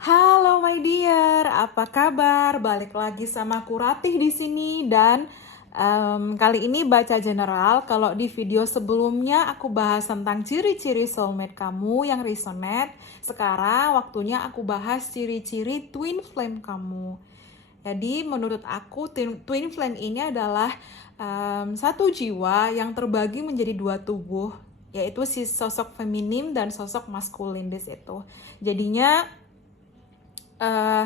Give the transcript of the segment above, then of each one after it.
Halo my dear, apa kabar? Balik lagi sama aku Ratih di sini dan kali ini baca general. Kalau di video sebelumnya aku bahas tentang ciri-ciri soulmate kamu yang resonate. Sekarang waktunya aku bahas ciri-ciri twin flame kamu. Jadi menurut aku twin flame ini adalah satu jiwa yang terbagi menjadi dua tubuh, yaitu si sosok feminim dan sosok maskulin di situ. Jadinya uh,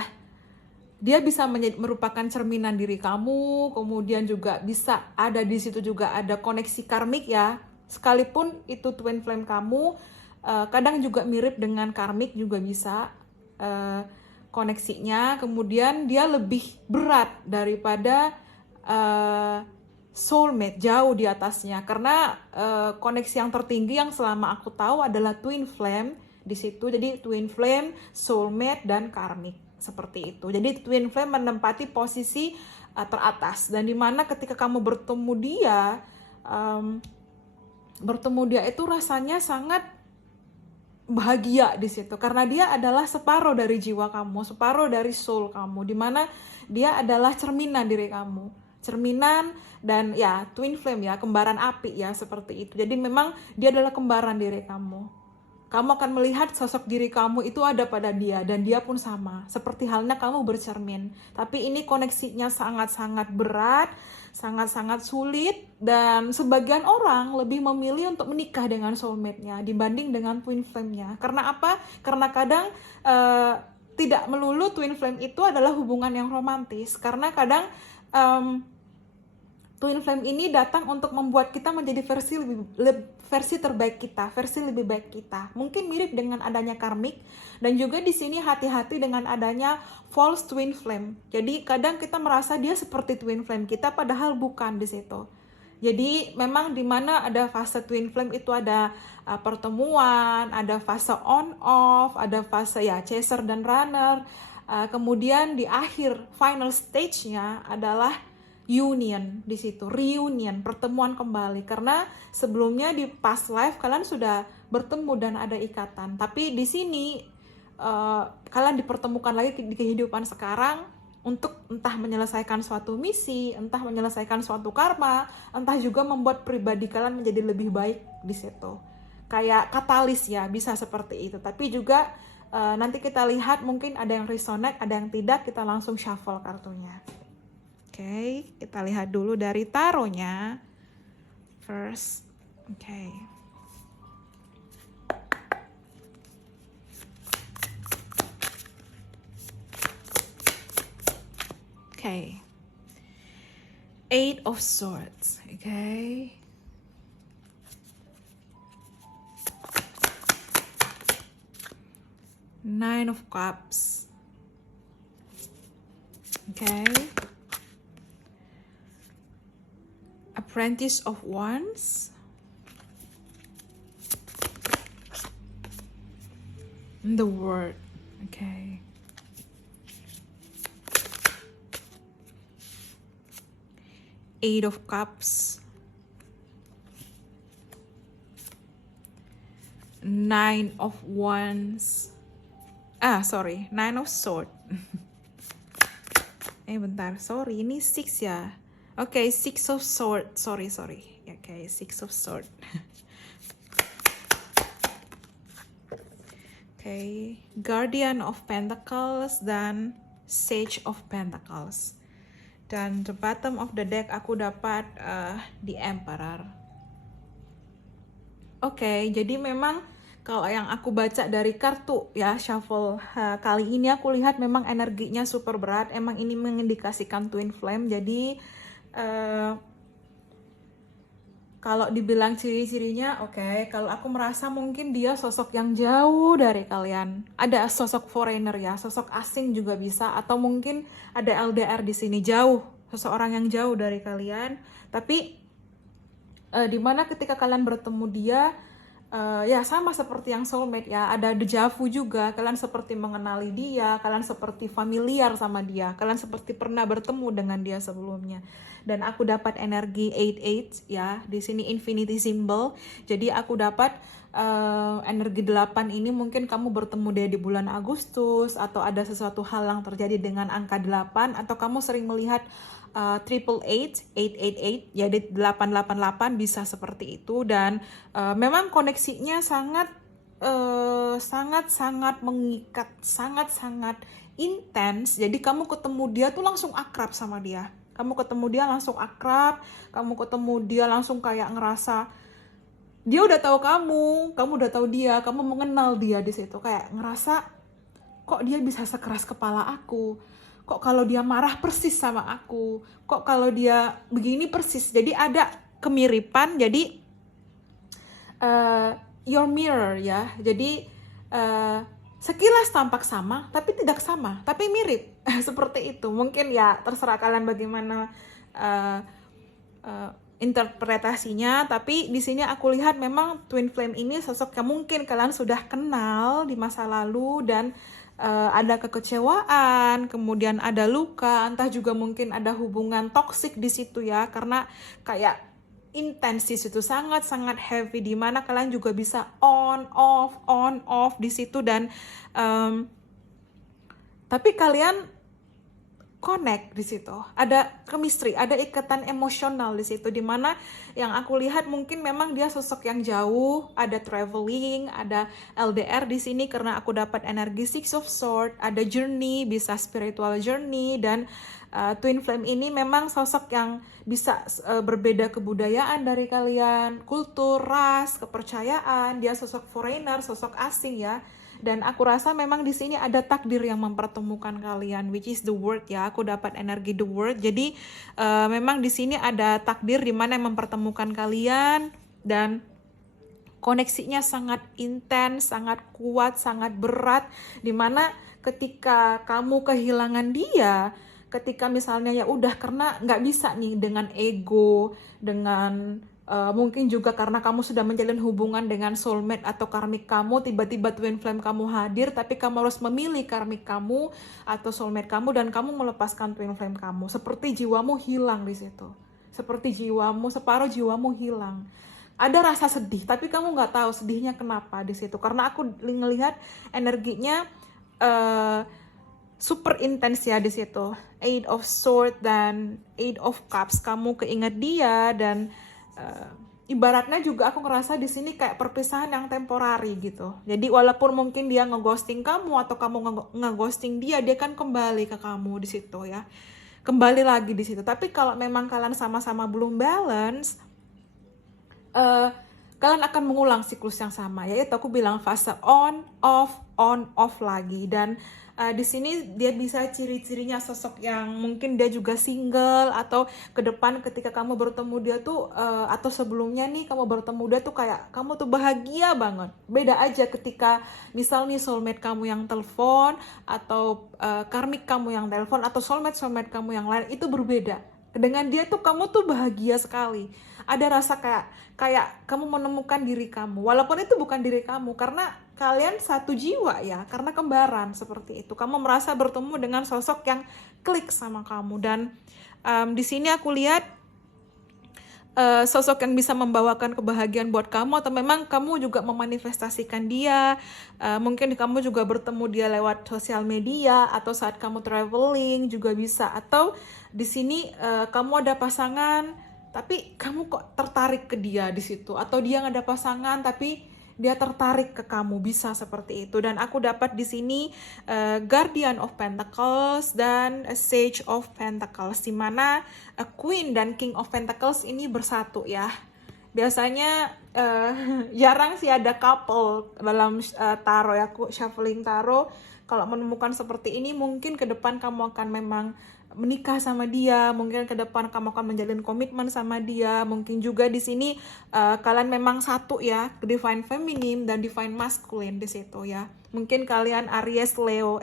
dia bisa merupakan cerminan diri kamu, kemudian juga bisa ada di situ juga ada koneksi karmik ya. Sekalipun itu twin flame kamu, kadang juga mirip dengan karmik juga bisa uh, koneksinya. Kemudian dia lebih berat daripada uh, soulmate, jauh di atasnya. Karena koneksi yang tertinggi yang selama aku tahu adalah twin flame di situ. Jadi twin flame, soulmate dan karmik seperti itu. Jadi twin flame menempati posisi teratas dan dimana ketika kamu bertemu dia itu rasanya sangat bahagia di situ karena dia adalah separuh dari jiwa kamu, separuh dari soul kamu, dimana dia adalah cerminan diri kamu, cerminan dan ya twin flame ya, kembaran api ya seperti itu. Jadi memang dia adalah kembaran diri kamu. Kamu akan melihat sosok diri kamu itu ada pada dia dan dia pun sama. Seperti halnya kamu bercermin. Tapi ini koneksinya sangat-sangat berat, sangat-sangat sulit dan sebagian orang lebih memilih untuk menikah dengan soulmate-nya dibanding dengan twin flame-nya. Karena apa? Karena kadang tidak melulu twin flame itu adalah hubungan yang romantis. Karena kadang twin flame ini datang untuk membuat kita menjadi versi terbaik kita, versi lebih baik kita. Mungkin mirip dengan adanya karmik dan juga di sini hati-hati dengan adanya false twin flame. Jadi kadang kita merasa dia seperti twin flame kita padahal bukan di situ. Jadi memang di mana ada fase twin flame itu ada pertemuan, ada fase on off, ada fase ya chaser dan runner. Kemudian di akhir final stage-nya adalah union di situ, reunion, pertemuan kembali. Karena sebelumnya di past life kalian sudah bertemu dan ada ikatan. Tapi di sini kalian dipertemukan lagi di kehidupan sekarang untuk entah menyelesaikan suatu misi, entah menyelesaikan suatu karma, entah juga membuat pribadi kalian menjadi lebih baik di situ. Kayak katalis ya, bisa seperti itu. Tapi juga nanti kita lihat mungkin ada yang resonate, ada yang tidak, kita langsung shuffle kartunya. Oke, kita lihat dulu dari taronya. First, oke. Oke. Eight of Swords, oke. Nine of Cups. Okay. Apprentice of Wands. The World. Okay. Eight of Cups. Nine of Wands. Nine of Swords. Bentar, sorry, ini six ya. Oke, Six of Swords. Sorry. Oke, Six of Swords. Oke, Guardian of Pentacles dan Sage of Pentacles. Dan the bottom of the deck aku dapat the Emperor. Oke, jadi memang kalau yang aku baca dari kartu ya shuffle kali ini aku lihat memang energinya super berat. Emang ini mengindikasikan twin flame. Jadi kalau dibilang ciri-cirinya, oke, kalau aku merasa mungkin dia sosok yang jauh dari kalian. Ada sosok foreigner ya, sosok asing juga bisa, atau mungkin ada LDR di sini jauh, seseorang yang jauh dari kalian. Tapi dimana ketika kalian bertemu dia, ya sama seperti yang soulmate ya, ada deja vu juga, kalian seperti mengenali dia, kalian seperti familiar sama dia, kalian seperti pernah bertemu dengan dia sebelumnya. Dan aku dapat energi 88 ya, di sini infinity symbol. Jadi aku dapat energi 8 ini mungkin kamu bertemu dia di bulan Agustus, atau ada sesuatu hal yang terjadi dengan angka 8, atau kamu sering melihat triple eight, 888, jadi 888 bisa seperti itu. Dan memang koneksinya sangat mengikat, sangat intens. Jadi kamu ketemu dia tuh langsung akrab sama dia. Kamu ketemu dia langsung akrab, kamu ketemu dia langsung kayak ngerasa dia udah tahu kamu udah tahu dia, kamu mengenal dia di situ. Kayak ngerasa, kok dia bisa sekeras kepala aku? Kok kalau dia marah persis sama aku? Kok kalau dia begini persis? Jadi ada kemiripan. Jadi your mirror ya. Jadi sekilas tampak sama, tapi tidak sama, tapi mirip. Seperti itu. Mungkin ya terserah kalian bagaimana interpretasinya. Tapi di sini aku lihat memang twin flame ini sosok yang mungkin kalian sudah kenal di masa lalu, dan ada kekecewaan, kemudian ada luka, entah juga mungkin ada hubungan toksik di situ ya, karena kayak intens di situ, sangat heavy, di mana kalian juga bisa on off di situ. Dan tapi kalian connect di situ, ada chemistry, ada ikatan emosional di situ, dimana yang aku lihat mungkin memang dia sosok yang jauh, ada traveling, ada LDR di sini karena aku dapat energi Six of Swords, ada journey, bisa spiritual journey. Dan twin flame ini memang sosok yang bisa berbeda kebudayaan dari kalian, kultur, ras, kepercayaan. Dia sosok foreigner, sosok asing ya. Dan aku rasa memang di sini ada takdir yang mempertemukan kalian, which is the word ya. Aku dapat energi the word. Jadi memang di sini ada takdir di mana yang mempertemukan kalian, dan koneksinya sangat intens, sangat kuat, sangat berat. Di mana ketika kamu kehilangan dia, ketika misalnya ya udah karena nggak bisa nih dengan ego, dengan mungkin juga karena kamu sudah menjalin hubungan dengan soulmate atau karmik kamu, tiba-tiba twin flame kamu hadir, tapi kamu harus memilih karmik kamu atau soulmate kamu, dan kamu melepaskan twin flame kamu. Seperti jiwamu hilang di situ, seperti jiwamu, separuh jiwamu hilang. Ada rasa sedih, tapi kamu nggak tahu sedihnya kenapa di situ. Karena aku ngelihat energinya super intens ya di situ. Eight of Swords dan Eight of Cups, kamu keinget dia. Dan ibaratnya juga aku ngerasa di sini kayak perpisahan yang temporari gitu. Jadi walaupun mungkin dia ngeghosting kamu atau kamu ngeghosting dia, dia kan kembali ke kamu di situ ya. Kembali lagi di situ. Tapi kalau memang kalian sama-sama belum balance, kalian akan mengulang siklus yang sama, yaitu aku bilang fase on off lagi. Dan di sini dia bisa ciri-cirinya sosok yang mungkin dia juga single, atau ke depan ketika kamu bertemu dia tuh atau sebelumnya nih kamu bertemu dia tuh kayak kamu tuh bahagia banget. Beda aja ketika misal nih soulmate kamu yang telepon, atau karmik kamu yang telepon, atau soulmate kamu yang lain, itu berbeda. Dengan dia tuh kamu tuh bahagia sekali. Ada rasa kayak kamu menemukan diri kamu, walaupun itu bukan diri kamu, karena kalian satu jiwa ya, karena kembaran seperti itu. Kamu merasa bertemu dengan sosok yang klik sama kamu. Dan di sini aku lihat sosok yang bisa membawakan kebahagiaan buat kamu, atau memang kamu juga memanifestasikan dia. Mungkin kamu juga bertemu dia lewat sosial media, atau saat kamu traveling juga bisa. Atau di sini kamu ada pasangan, tapi kamu kok tertarik ke dia di situ, atau dia nggak ada pasangan tapi dia tertarik ke kamu, bisa seperti itu. Dan aku dapat di sini Guardian of Pentacles dan Sage of Pentacles, di mana Queen dan King of Pentacles ini bersatu ya. Biasanya jarang sih ada couple dalam tarot ya, aku shuffling tarot. Kalau menemukan seperti ini, mungkin ke depan kamu akan memang menikah sama dia, mungkin ke depan kamu akan menjalin komitmen sama dia. Mungkin juga di sini kalian memang satu ya, divine feminine dan divine masculine di situ ya. Mungkin kalian Aries Leo,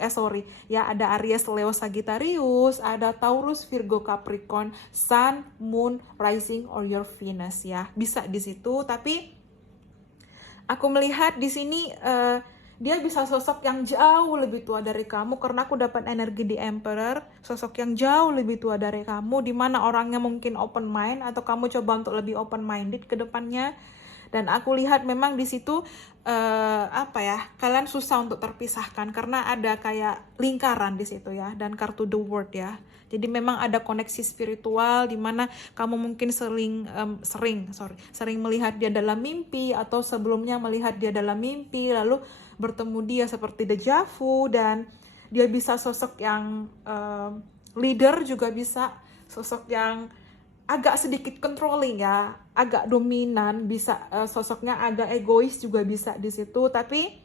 ya ada Aries Leo Sagittarius, ada Taurus Virgo Capricorn, Sun, Moon, Rising or your Venus ya. Bisa di situ, tapi aku melihat di sini dia bisa sosok yang jauh lebih tua dari kamu, karena aku dapat energi di Emperor, sosok yang jauh lebih tua dari kamu, dimana orangnya mungkin open mind, atau kamu coba untuk lebih open minded ke depannya. Dan aku lihat memang di situ kalian susah untuk terpisahkan karena ada kayak lingkaran di situ ya, dan kartu the world ya. Jadi memang ada koneksi spiritual di mana kamu mungkin sering melihat dia dalam mimpi, atau sebelumnya melihat dia dalam mimpi lalu bertemu dia seperti deja vu, dan dia bisa sosok yang leader, juga bisa sosok yang agak sedikit controlling ya, agak dominan, bisa sosoknya agak egois juga bisa di situ, tapi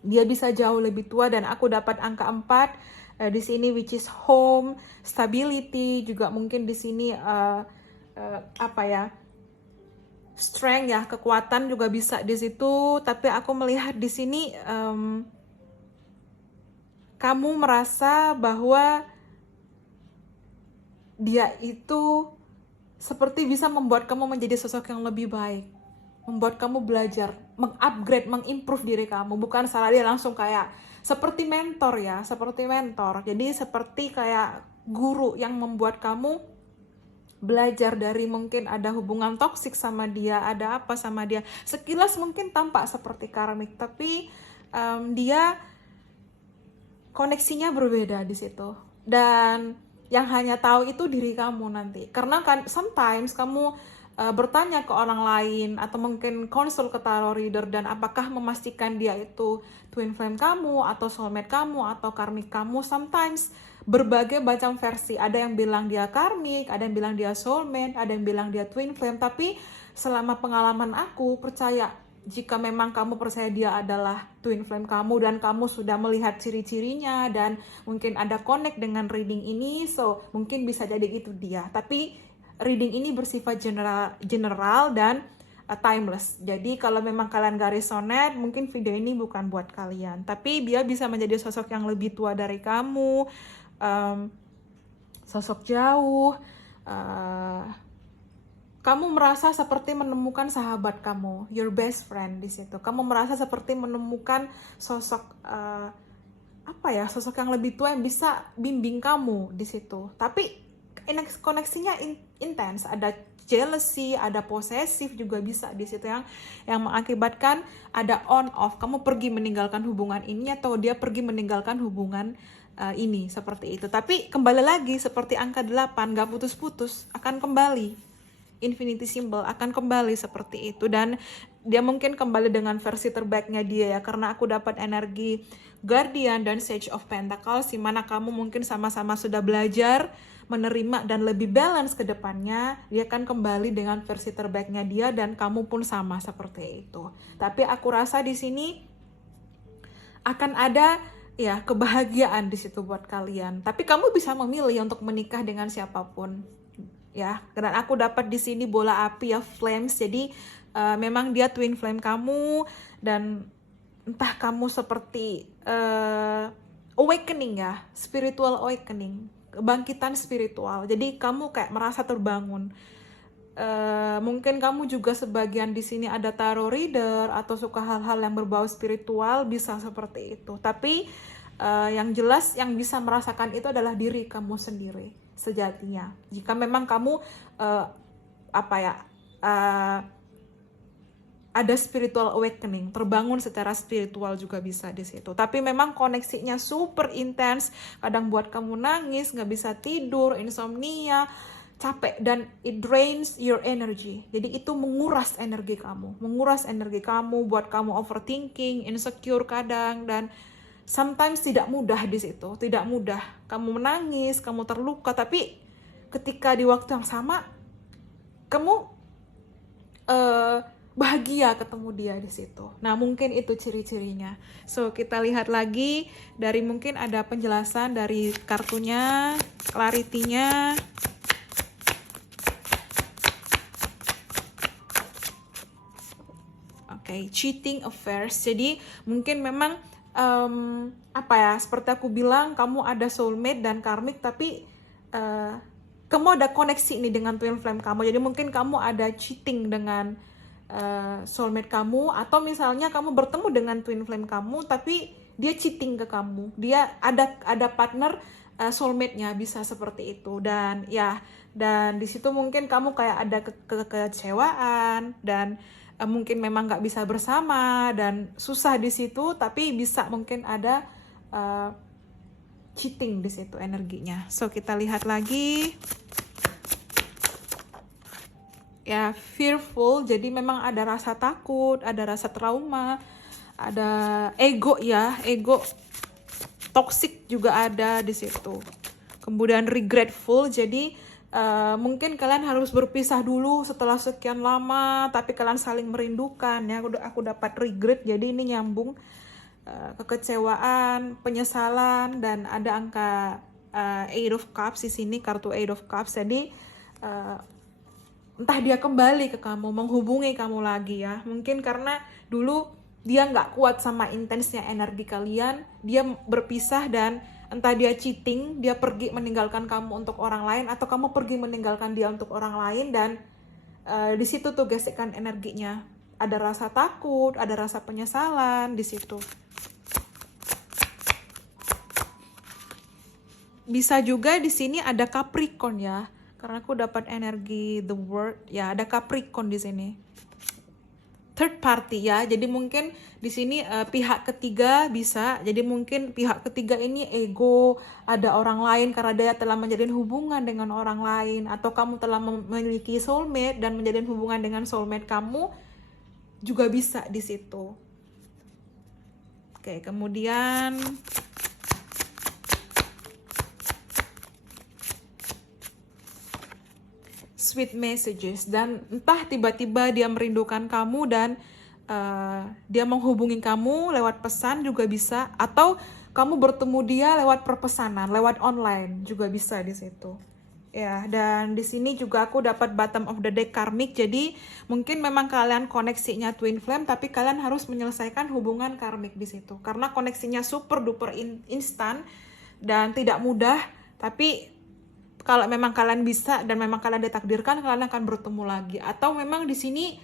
dia bisa jauh lebih tua. Dan aku dapat angka 4 di sini, which is home, stability, juga mungkin di sini strength ya, kekuatan juga bisa di situ. Tapi aku melihat di sini kamu merasa bahwa dia itu seperti bisa membuat kamu menjadi sosok yang lebih baik, membuat kamu belajar, mengupgrade, mengimprove diri kamu. Bukan salah dia langsung kayak seperti mentor ya, seperti mentor. Jadi seperti kayak guru yang membuat kamu belajar dari mungkin ada hubungan toksik sama dia, ada apa sama dia. Sekilas mungkin tampak seperti karmik, tapi dia koneksinya berbeda di situ. Dan yang hanya tahu itu diri kamu nanti. Karena kan sometimes kamu bertanya ke orang lain, atau mungkin konsul ke tarot reader, dan apakah memastikan dia itu twin flame kamu, atau soulmate kamu, atau karmik kamu. Sometimes berbagai macam versi. Ada yang bilang dia karmik, ada yang bilang dia soulmate, ada yang bilang dia twin flame. Tapi selama pengalaman aku percaya, jika memang kamu percaya dia adalah twin flame kamu, dan kamu sudah melihat ciri-cirinya, dan mungkin ada connect dengan reading ini, so mungkin bisa jadi itu dia. Tapi reading ini bersifat general dan timeless. Jadi kalau memang kalian gak resonate, mungkin video ini bukan buat kalian. Tapi dia bisa menjadi sosok yang lebih tua dari kamu, sosok jauh. Kamu merasa seperti menemukan sahabat kamu, your best friend di situ. Kamu merasa seperti menemukan sosok sosok yang lebih tua yang bisa bimbing kamu di situ. Tapi koneksinya intens, ada jealousy, ada posesif juga bisa di situ, yang mengakibatkan ada on off. Kamu pergi meninggalkan hubungan ini, atau dia pergi meninggalkan hubungan ini, seperti itu. Tapi kembali lagi seperti angka 8, gak putus-putus, akan kembali. Infinity symbol akan kembali seperti itu, dan dia mungkin kembali dengan versi terbaiknya dia ya, karena aku dapat energi Guardian dan Sage of Pentacles, di mana kamu mungkin sama-sama sudah belajar menerima dan lebih balance ke depannya. Dia akan kembali dengan versi terbaiknya dia, dan kamu pun sama seperti itu. Tapi aku rasa di sini akan ada ya kebahagiaan di situ buat kalian. Tapi kamu bisa memilih untuk menikah dengan siapapun. Ya, dan aku dapat di sini bola api ya, flames. Jadi memang dia twin flame kamu, dan entah kamu seperti awakening ya, spiritual awakening, kebangkitan spiritual. Jadi kamu kayak merasa terbangun. Mungkin kamu juga sebagian di sini ada tarot reader, atau suka hal-hal yang berbau spiritual, bisa seperti itu. Tapi yang jelas yang bisa merasakan itu adalah diri kamu sendiri sejatinya. Jika memang kamu ada spiritual awakening, terbangun secara spiritual juga bisa di situ. Tapi memang koneksinya super intens, kadang buat kamu nangis, nggak bisa tidur, insomnia, capek, dan it drains your energy. Jadi itu menguras energi kamu, buat kamu overthinking, insecure kadang, dan sometimes tidak mudah di situ, tidak mudah. Kamu menangis, kamu terluka, tapi ketika di waktu yang sama kamu bahagia ketemu dia di situ. Nah, mungkin itu ciri-cirinya. So, kita lihat lagi dari, mungkin ada penjelasan dari kartunya, clarity-nya. Oke, cheating affairs. Jadi, mungkin memang seperti aku bilang, kamu ada soulmate dan karmic, tapi kamu ada koneksi nih dengan twin flame kamu. Jadi mungkin kamu ada cheating dengan soulmate kamu, atau misalnya kamu bertemu dengan twin flame kamu tapi dia cheating ke kamu. Dia ada partner soulmate-nya, bisa seperti itu. Dan di situ mungkin kamu kayak ada kekecewaan, dan mungkin memang nggak bisa bersama dan susah di situ, tapi bisa mungkin ada cheating di situ energinya. So kita lihat lagi. Ya, fearful, jadi memang ada rasa takut, ada rasa trauma, ada ego ya, ego toxic juga ada di situ. Kemudian regretful, jadi mungkin kalian harus berpisah dulu setelah sekian lama, tapi kalian saling merindukan ya. Aku dapat regret, jadi ini nyambung kekecewaan, penyesalan, dan ada angka Eight of Cups di sini, kartu Eight of Cups. Jadi entah dia kembali ke kamu, menghubungi kamu lagi ya. Mungkin karena dulu dia nggak kuat sama intensnya energi kalian, dia berpisah dan entah dia cheating, dia pergi meninggalkan kamu untuk orang lain, atau kamu pergi meninggalkan dia untuk orang lain, dan di situ tuh gesekan energinya. Ada rasa takut, ada rasa penyesalan di situ. Bisa juga di sini ada Capricorn ya. Karena aku dapat energi the world ya, ada Capricorn di sini. Third party ya. Jadi mungkin di sini pihak ketiga bisa. Jadi mungkin pihak ketiga ini ego, ada orang lain karena dia telah menjalin hubungan dengan orang lain, atau kamu telah memiliki soulmate dan menjalin hubungan dengan soulmate kamu, juga bisa di situ. Oke, kemudian sweet messages, dan entah tiba-tiba dia merindukan kamu dan dia menghubungi kamu lewat pesan juga bisa, atau kamu bertemu dia lewat perpesanan, lewat online juga bisa di situ. Ya, dan di sini juga aku dapat bottom of the deck karmic. Jadi mungkin memang kalian koneksinya twin flame, tapi kalian harus menyelesaikan hubungan karmic di situ. Karena koneksinya super duper instan dan tidak mudah, tapi kalau memang kalian bisa dan memang kalian ditakdirkan, kalian akan bertemu lagi. Atau memang di sini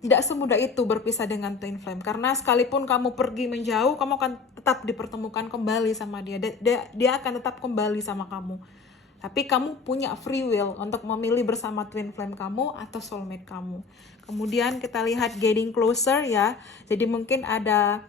tidak semudah itu berpisah dengan twin flame. Karena sekalipun kamu pergi menjauh, kamu akan tetap dipertemukan kembali sama dia. Dia akan tetap kembali sama kamu. Tapi kamu punya free will untuk memilih bersama twin flame kamu atau soulmate kamu. Kemudian kita lihat getting closer ya. Jadi mungkin ada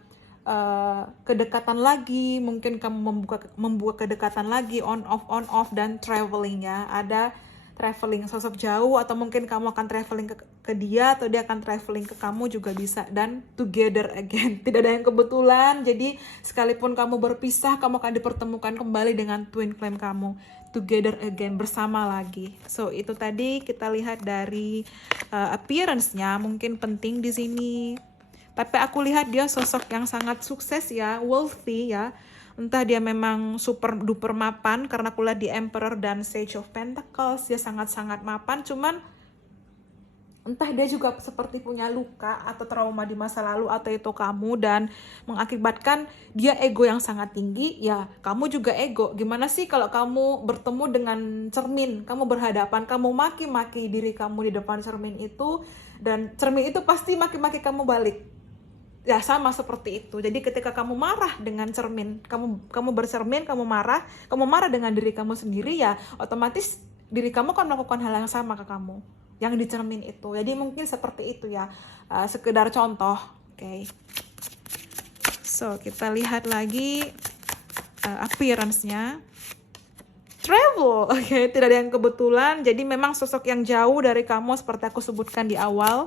kedekatan lagi, mungkin kamu membuka kedekatan lagi, on off, dan traveling ya. Ada traveling sosok jauh, atau mungkin kamu akan traveling ke dia, atau dia akan traveling ke kamu juga bisa. Dan together again, tidak ada yang kebetulan. Jadi sekalipun kamu berpisah, kamu akan dipertemukan kembali dengan twin flame kamu, together again, bersama lagi. So itu tadi kita lihat dari appearance-nya, mungkin penting di sini. Tapi aku lihat dia sosok yang sangat sukses ya, wealthy ya. Entah dia memang super duper mapan, karena aku lihat di Emperor dan Sage of Pentacles, dia sangat-sangat mapan. Cuman entah dia juga seperti punya luka atau trauma di masa lalu, atau itu kamu, dan mengakibatkan dia ego yang sangat tinggi. Ya kamu juga ego. Gimana sih kalau kamu bertemu dengan cermin, kamu berhadapan, kamu maki-maki diri kamu di depan cermin itu, dan cermin itu pasti maki-maki kamu balik. Ya sama seperti itu. Jadi ketika kamu marah dengan cermin, kamu bercermin, kamu marah dengan diri kamu sendiri, ya otomatis diri kamu akan melakukan hal yang sama ke kamu yang di cermin itu. Jadi mungkin seperti itu ya, sekedar contoh. Oke. So kita lihat lagi appearance-nya. Travel, oke, tidak ada yang kebetulan. Jadi memang sosok yang jauh dari kamu seperti aku sebutkan di awal.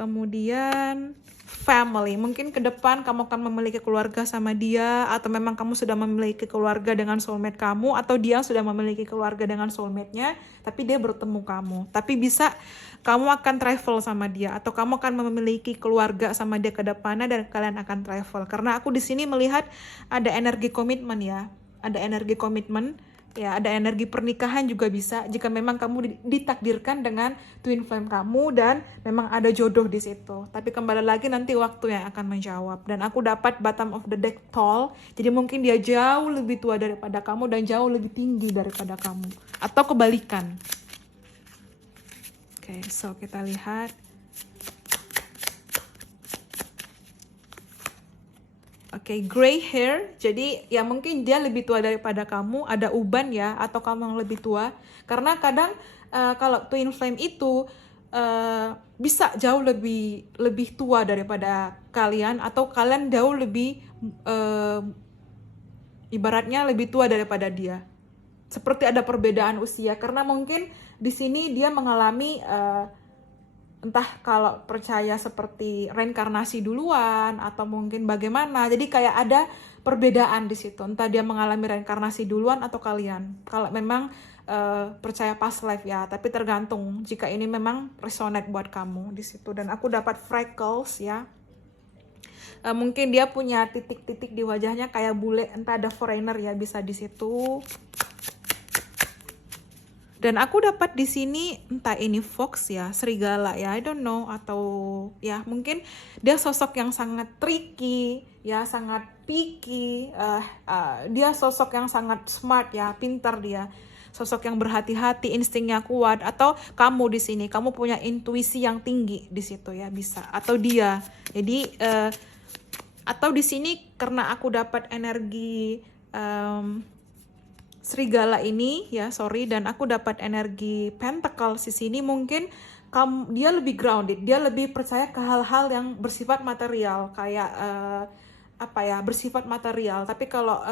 Kemudian family, mungkin ke depan kamu akan memiliki keluarga sama dia, atau memang kamu sudah memiliki keluarga dengan soulmate kamu, atau dia sudah memiliki keluarga dengan soulmate-nya, tapi dia bertemu kamu. Tapi bisa kamu akan travel sama dia, atau kamu akan memiliki keluarga sama dia ke depannya dan kalian akan travel. Karena aku di sini melihat ada energi komitmen ya, ada energi komitmen. Ya, ada energi pernikahan juga bisa jika memang kamu ditakdirkan dengan twin flame kamu dan memang ada jodoh di situ. Tapi kembali lagi nanti waktu yang akan menjawab. Dan aku dapat bottom of the deck tall. Jadi mungkin dia jauh lebih tua daripada kamu dan jauh lebih tinggi daripada kamu. Atau kebalikan. Oke, so kita lihat. Oke, gray hair, jadi ya mungkin dia lebih tua daripada kamu, ada uban ya, atau kamu yang lebih tua. Karena kadang kalau twin flame itu bisa jauh lebih tua daripada kalian, atau kalian jauh lebih ibaratnya lebih tua daripada dia. Seperti ada perbedaan usia, karena mungkin di sini dia mengalami entah kalau percaya seperti reinkarnasi duluan atau mungkin bagaimana. Jadi kayak ada perbedaan di situ. Entah dia mengalami reinkarnasi duluan atau kalian. Kalau memang percaya past life ya, tapi tergantung jika ini memang resonate buat kamu di situ. Dan aku dapat freckles ya. Mungkin dia punya titik-titik di wajahnya kayak bule, entah ada foreigner ya, bisa di situ. Dan aku dapat di sini entah ini fox ya, serigala ya, I don't know, atau ya mungkin dia sosok yang sangat tricky ya, sangat picky, dia sosok yang sangat smart ya, pintar dia. Sosok yang berhati-hati, instingnya kuat, atau kamu di sini, kamu punya intuisi yang tinggi di situ ya, bisa. Atau dia. Jadi atau di sini karena aku dapat energi serigala ini ya, dan aku dapat energi pentacles di sini, mungkin dia lebih grounded, dia lebih percaya ke hal-hal yang bersifat material, kayak bersifat material. Tapi kalau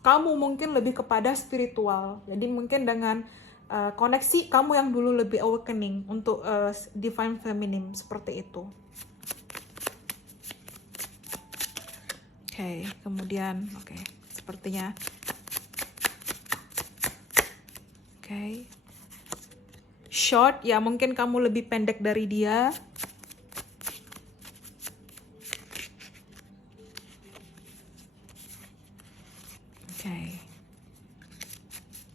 kamu mungkin lebih kepada spiritual, jadi mungkin dengan koneksi kamu yang dulu lebih awakening untuk divine feminine, seperti itu. Oke, kemudian sepertinya short ya, mungkin kamu lebih pendek dari dia.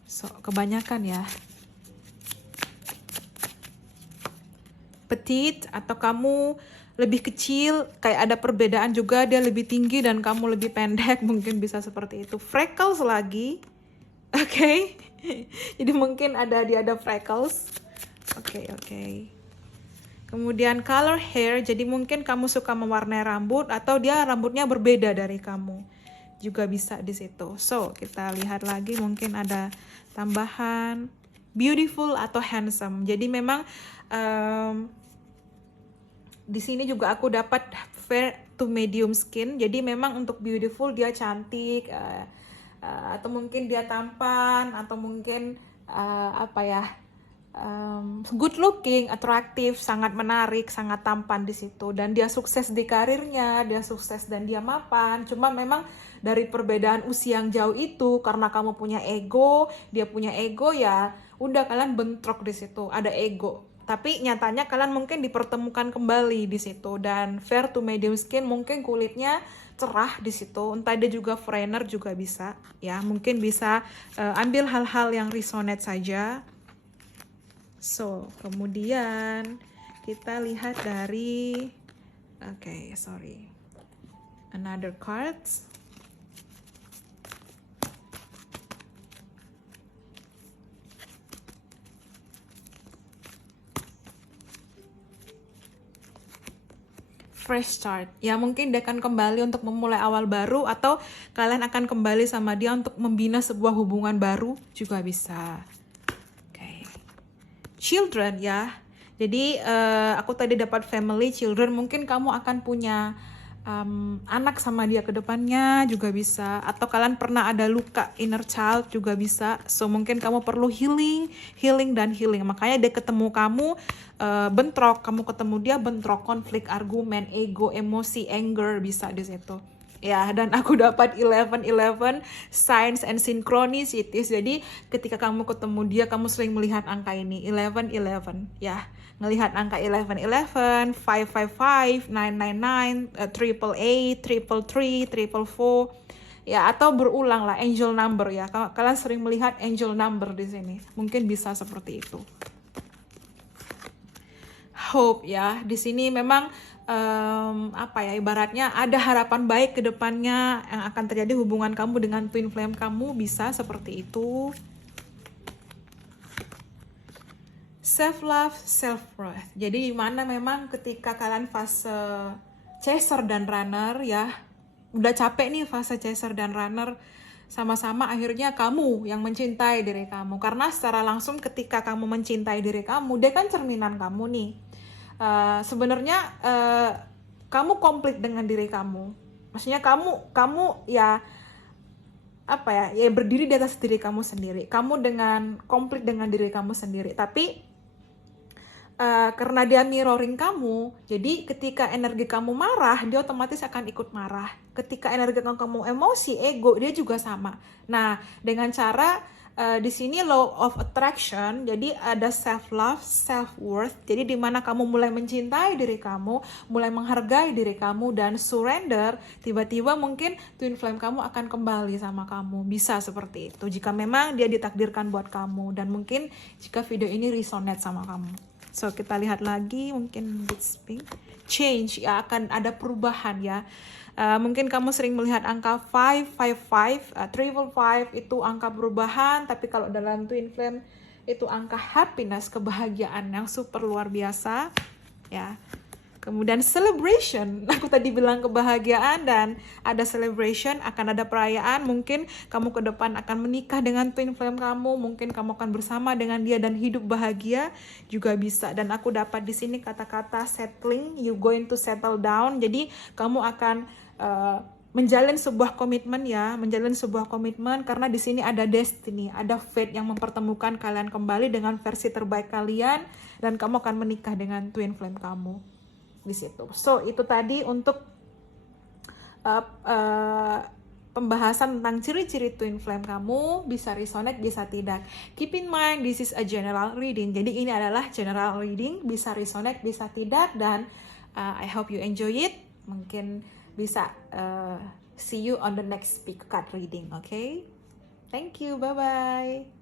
So kebanyakan ya. Petite atau kamu lebih kecil, kayak ada perbedaan juga, dia lebih tinggi dan kamu lebih pendek, mungkin bisa seperti itu. Freckles lagi. Jadi mungkin dia ada freckles. Kemudian color hair, jadi mungkin kamu suka mewarnai rambut atau dia rambutnya berbeda dari kamu, juga bisa di situ. So kita lihat lagi, mungkin ada tambahan beautiful atau handsome. Jadi memang di sini juga aku dapat fair to medium skin. Jadi memang untuk beautiful dia cantik, atau mungkin dia tampan, atau mungkin good looking, atraktif, sangat menarik, sangat tampan di situ. Dan dia sukses di karirnya, dia sukses dan dia mapan. Cuma memang dari perbedaan usia yang jauh itu, karena kamu punya ego, dia punya ego, ya udah kalian bentrok di situ, ada ego. Tapi nyatanya kalian mungkin dipertemukan kembali di situ. Dan fair to medium skin, mungkin kulitnya cerah di situ. Entah dia juga foreigner juga bisa ya, mungkin bisa ambil hal-hal yang resonate saja. So kemudian kita lihat dari another cards. Fresh start ya, mungkin dia akan kembali untuk memulai awal baru, atau kalian akan kembali sama dia untuk membina sebuah hubungan baru, juga bisa. Children ya, jadi aku tadi dapat family, children, mungkin kamu akan punya anak sama dia ke depannya, juga bisa. Atau kalian pernah ada luka inner child, juga bisa. So mungkin kamu perlu healing. Makanya dia ketemu kamu bentrok, kamu ketemu dia bentrok, konflik, argumen, ego, emosi, anger, bisa di situ. Ya, dan aku dapat 11 signs and synchronicities. Jadi ketika kamu ketemu dia, kamu sering melihat angka ini 11 ya. Ngelihat angka 11, 555, 999, 888, 333, 444 ya, atau berulang lah angel number ya. Kalian sering melihat angel number di sini. Mungkin bisa seperti itu. Hope ya. Di sini memang ibaratnya ada harapan baik ke depannya yang akan terjadi hubungan kamu dengan twin flame kamu, bisa seperti itu. Self love, self worth. Jadi dimana memang ketika kalian fase chaser dan runner ya, udah capek nih fase chaser dan runner, sama-sama akhirnya kamu yang mencintai diri kamu. Karena secara langsung ketika kamu mencintai diri kamu, dia kan cerminan kamu nih. Sebenarnya kamu komplit dengan diri kamu. Maksudnya kamu ya apa ya, ya berdiri di atas diri kamu sendiri. Kamu dengan komplit dengan diri kamu sendiri. Tapi karena dia mirroring kamu, jadi ketika energi kamu marah, dia otomatis akan ikut marah. Ketika energi kamu emosi, ego, dia juga sama. Nah, dengan cara di sini law of attraction, jadi ada self love, self worth. Jadi di mana kamu mulai mencintai diri kamu, mulai menghargai diri kamu dan surrender, tiba-tiba mungkin twin flame kamu akan kembali sama kamu. Bisa seperti itu jika memang dia ditakdirkan buat kamu, dan mungkin jika video ini resonate sama kamu. So kita lihat lagi, mungkin change ya, akan ada perubahan ya. Mungkin kamu sering melihat angka 555, 555 itu angka perubahan, tapi kalau dalam twin flame itu angka happiness, kebahagiaan yang super luar biasa ya. Kemudian celebration, aku tadi bilang kebahagiaan dan ada celebration, akan ada perayaan. Mungkin kamu ke depan akan menikah dengan twin flame kamu, mungkin kamu akan bersama dengan dia dan hidup bahagia juga bisa. Dan aku dapat di sini kata-kata settling, you going to settle down. Jadi kamu akan menjalin sebuah komitmen ya, menjalin sebuah komitmen karena di sini ada destiny, ada fate yang mempertemukan kalian kembali dengan versi terbaik kalian, dan kamu akan menikah dengan twin flame kamu di situ. So itu tadi untuk pembahasan tentang ciri-ciri twin flame kamu, bisa resonate, bisa tidak. Keep in mind this is a general reading. Jadi ini adalah general reading, bisa resonate, bisa tidak, dan I hope you enjoy it. Mungkin bisa see you on the next pick card reading, okay? Thank you, bye-bye.